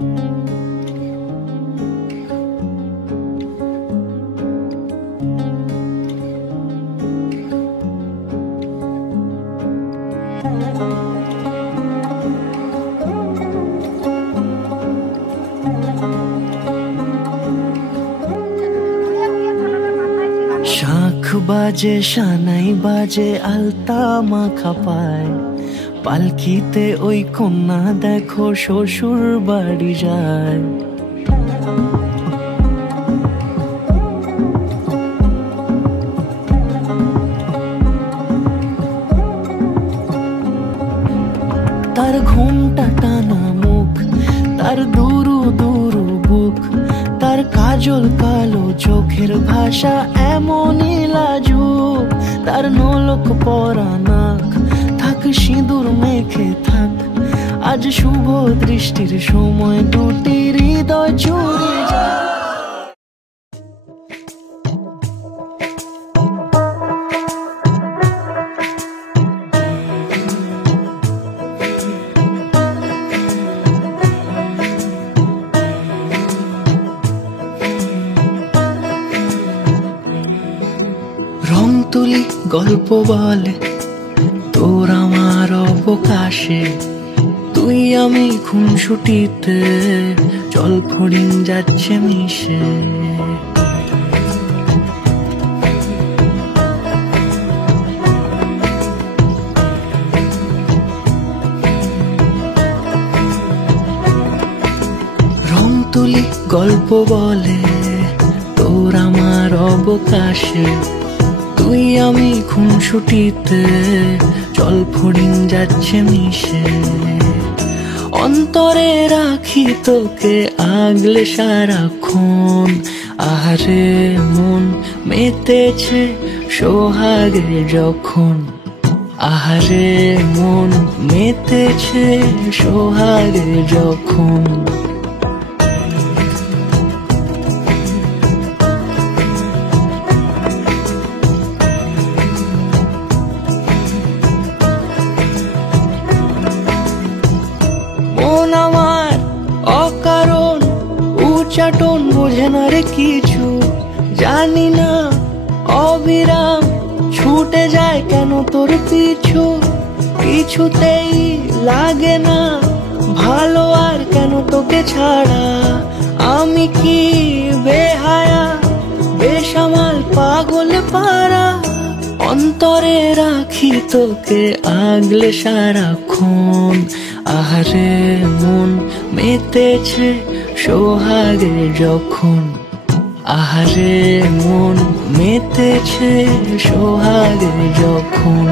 শাঁখ বাজে সানাই বাজে আলতা মাখা পায়, পালকিতে ওই কন্যা দেখো শ্বশুর বাড়ি যায়। তার ঘুমটা টানা মুখ, তার দুরু দুরু বুক, তার কাজল কালো চোখের ভাষা এমনই লাজুক। তার নোলক পরা নাক, থাক সিঁদুর মেখে থাক, আজ শুভ দৃষ্টির সময় দুটি হৃদয় চুরে যায়। রং তুলি গল্প বলে তোর আমার অবকাশে, তুই আমি খুনসুটিতে জল ফড়িং যাচ্ছে মিশে। রং তুলি গল্প বলে তোর আমার অবকাশে, তুই আমি খুনসুটিতে জল ফড়িং যাচ্ছে মিশে। অন্তরে রাখি তোকে আগলে সারাক্ষণ, আহারে মন মেতেছে সোহাগে যখন, আহারে মন মেতেছে সোহাগে যখন। মন আমার অকারণ উচ্চাটন বোঝে না রে কিছু, জানি না অবিরাম ছুটে যায় কেন তোর পিছু। কিছুতেই লাগে না ভালো আর কেন তোকে ছাড়া, আমি কি বেহায়া বেসামাল পাগল পারা। অন্তরে রাখি তোকে আগলে সারাক্ষণ, আহারে মন মেতেছে সোহাগে যখন, আহারে মন মেতেছে সোহাগে যখন।